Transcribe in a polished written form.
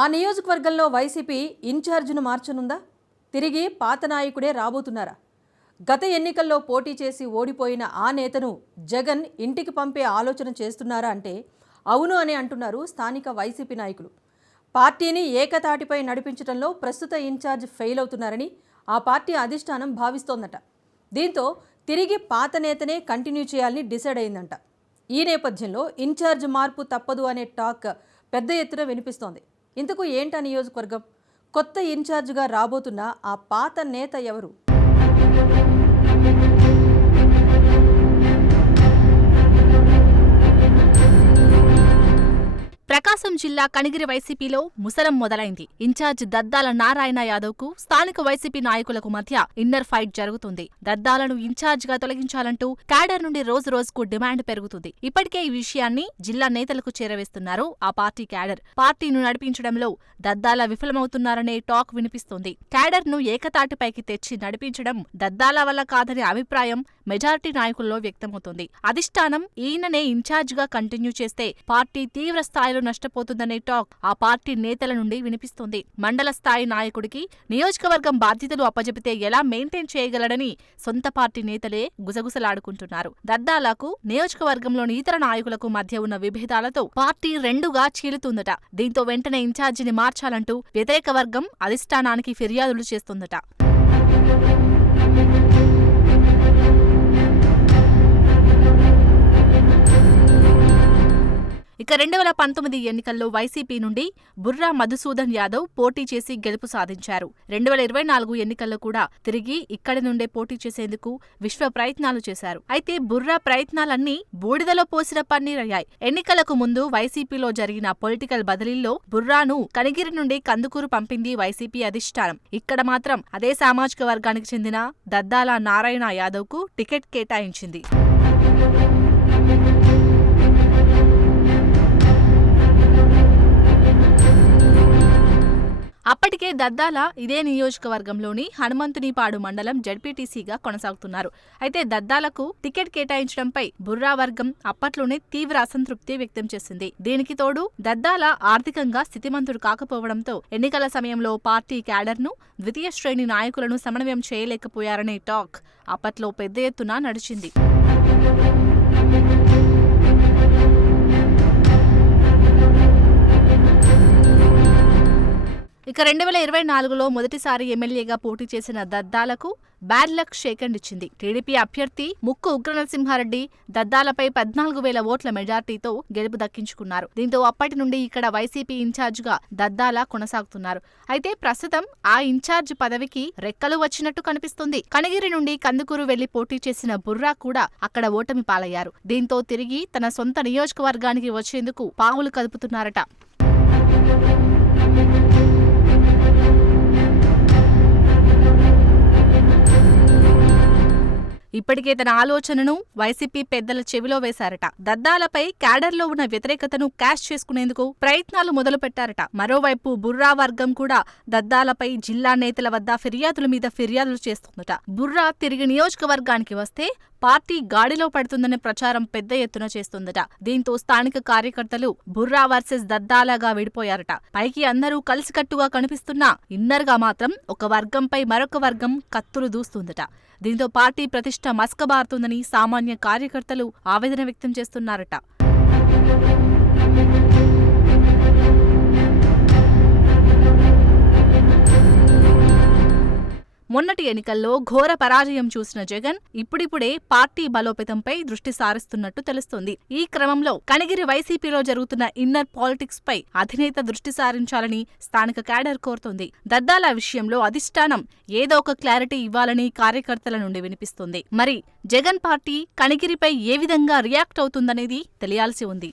ఆ నియోజకవర్గంలో వైసీపీ ఇన్ఛార్జిను మార్చనుందా? తిరిగి పాత నాయకుడే రాబోతున్నారా? గత ఎన్నికల్లో పోటీ చేసి ఓడిపోయిన ఆ నేతను జగన్ ఇంటికి పంపే ఆలోచన చేస్తున్నారా అంటే అవును అని అంటున్నారు స్థానిక వైసీపీ నాయకులు. పార్టీని ఏకతాటిపై నడిపించడంలో ప్రస్తుత ఇన్ఛార్జ్ ఫెయిల్ అవుతున్నారని ఆ పార్టీ అధిష్టానం భావిస్తోందట. దీంతో తిరిగి పాత నేతనే కంటిన్యూ చేయాలని డిసైడ్ అయిందంట. ఈ నేపథ్యంలో ఇన్ఛార్జ్ మార్పు తప్పదు అనే టాక్ పెద్ద ఎత్తున వినిపిస్తోంది. ఇంతకు ఏంటా నియోజకవర్గం? కొత్త ఇన్ఛార్జ్గా రాబోతున్న ఆ పాత నేత ఎవరు? ప్రకాశం జిల్లా కనిగిరి వైసీపీలో ముసలం మొదలైంది. ఇన్ఛార్జ్ దద్దాల నారాయణ యాదవ్ కు స్థానిక వైసీపీ నాయకులకు మధ్య ఇన్నర్ ఫైట్ జరుగుతుంది. దద్దాలను ఇన్ఛార్జ్ గా తొలగించాలంటూ క్యాడర్ నుండి రోజు రోజుకు డిమాండ్ పెరుగుతుంది. ఇప్పటికే ఈ విషయాన్ని జిల్లా నేతలకు చేరవేస్తున్నారు ఆ పార్టీ క్యాడర్. పార్టీను నడిపించడంలో దద్దాల విఫలమవుతున్నారనే టాక్ వినిపిస్తోంది. క్యాడర్ ను ఏకతాటిపైకి తెచ్చి నడిపించడం దద్దాల వల్ల కాదనే అభిప్రాయం మెజారిటీ నాయకుల్లో వ్యక్తమవుతోంది. అధిష్టానం ఈయననే ఇన్ఛార్జ్ గా కంటిన్యూ చేస్తే పార్టీ తీవ్ర స్థాయిలో నష్టపోతుందనే టాక్ ఆ పార్టీ నేతల నుండి వినిపిస్తోంది. మండల స్థాయి నాయకుడికి నియోజకవర్గం బాధ్యతలు అప్పజెపితే ఎలా మెయింటైన్ చేయగలడని సొంత పార్టీ నేతలే గుసగుసలాడుకుంటున్నారు. దద్దాలకు నియోజకవర్గంలోని ఇతర నాయకులకు మధ్య ఉన్న విభేదాలతో పార్టీ రెండుగా చీలుతుందట. దీంతో వెంటనే ఇన్ఛార్జిని మార్చాలంటూ వ్యతిరేక వర్గం అధిష్టానానికి ఫిర్యాదులు చేస్తుందట. ఇక 2019 ఎన్నికల్లో వైసీపీ నుండి బుర్రా మధుసూదన్ యాదవ్ పోటీ చేసి గెలుపు సాధించారు. 2024 ఎన్నికల్లో కూడా తిరిగి ఇక్కడి నుండే పోటీ చేసేందుకు విశ్వ ప్రయత్నాలు చేశారు. అయితే బుర్రా ప్రయత్నాలన్నీ బూడిదలో పోసిన పన్నీరయ్యాయి. ఎన్నికలకు ముందు వైసీపీలో జరిగిన పొలిటికల్ బదిలీల్లో బుర్రాను కనిగిరి నుండి కందుకూరు పంపింది వైసీపీ అధిష్టానం. ఇక్కడ మాత్రం అదే సామాజిక వర్గానికి చెందిన దద్దాల నారాయణ యాదవ్ కు టికెట్ కేటాయించింది. అప్పటికే దద్దాల ఇదే నియోజకవర్గంలోని హనుమంతునిపాడు మండలం జడ్పీటీసీగా కొనసాగుతున్నారు. అయితే దద్దాలకు టికెట్ కేటాయించడంపై బుర్రా వర్గం అప్పట్లోనే తీవ్ర అసంతృప్తి వ్యక్తం చేసింది. దీనికి తోడు దద్దాల ఆర్థికంగా స్థితిమంతుడు కాకపోవడంతో ఎన్నికల సమయంలో పార్టీ క్యాడర్ను ద్వితీయ శ్రేణి నాయకులను సమన్వయం చేయలేకపోయారనే టాక్ అప్పట్లో పెద్ద ఎత్తున నడిచింది. ఇక 2024లో మొదటిసారి ఎమ్మెల్యేగా పోటీ చేసిన దద్దాలకు బ్యాడ్ లక్ షేకండ్ ఇచ్చింది. టీడీపీ అభ్యర్థి ముక్కు ఉగ్రనరసింహారెడ్డి దద్దాలపై 14,000 ఓట్ల మెజార్టీతో గెలుపు దక్కించుకున్నారు. దీంతో అప్పటి నుండి ఇక్కడ వైసీపీ ఇన్ఛార్జిగా దద్దాల కొనసాగుతున్నారు. అయితే ప్రస్తుతం ఆ ఇన్ఛార్జ్ పదవికి రెక్కలు వచ్చినట్టు కనిపిస్తుంది. కనిగిరి నుండి కందుకూరు వెళ్లి పోటీ చేసిన బుర్రా కూడా అక్కడ ఓటమి పాలయ్యారు. దీంతో తిరిగి తన సొంత నియోజకవర్గానికి వచ్చేందుకు పావులు కదుపుతున్నారట. ఇప్పటికే తన ఆలోచనను వైసీపీ పెద్దల చెవిలో వేశారట. దద్దాలపై క్యాడర్లో ఉన్న వ్యతిరేకతను క్యాష్ చేసుకునేందుకు ప్రయత్నాలు మొదలుపెట్టారట. మరోవైపు బుర్రా వర్గం కూడా దద్దాలపై జిల్లా నేతల వద్ద ఫిర్యాదుల మీద ఫిర్యాదులు చేస్తుందట. బుర్రా తిరిగి నియోజకవర్గానికి వస్తే పార్టీ గాడిలో పడుతుందనే ప్రచారం పెద్ద ఎత్తున చేస్తుందట. దీంతో స్థానిక కార్యకర్తలు బుర్రా వర్సెస్ దద్దాలాగా విడిపోయారట. పైకి అందరూ కలిసికట్టుగా కనిపిస్తున్నా ఇన్నర్గా మాత్రం ఒక వర్గంపై మరొక వర్గం కత్తులు దూస్తుందట. దీంతో పార్టీ ప్రతిష్ఠ మసకబారుతుందని సామాన్య కార్యకర్తలు ఆవేదన వ్యక్తం చేస్తున్నారట. మొన్నటి ఎన్నికల్లో ఘోర పరాజయం చూసిన జగన్ ఇప్పుడిప్పుడే పార్టీ బలోపేతంపై దృష్టి సారిస్తున్నట్టు తెలుస్తోంది. ఈ క్రమంలో కనిగిరి వైసీపీలో జరుగుతున్న ఇన్నర్ పాలిటిక్స్ పై అధినేత దృష్టి సారించాలని స్థానిక క్యాడర్ కోరుతోంది. దద్దాల విషయంలో అధిష్టానం ఏదో ఒక క్లారిటీ ఇవ్వాలని కార్యకర్తల నుండి వినిపిస్తోంది. మరి జగన్ పార్టీ కనిగిరిపై ఏ విధంగా రియాక్ట్ అవుతుందనేది తెలియాల్సి ఉంది.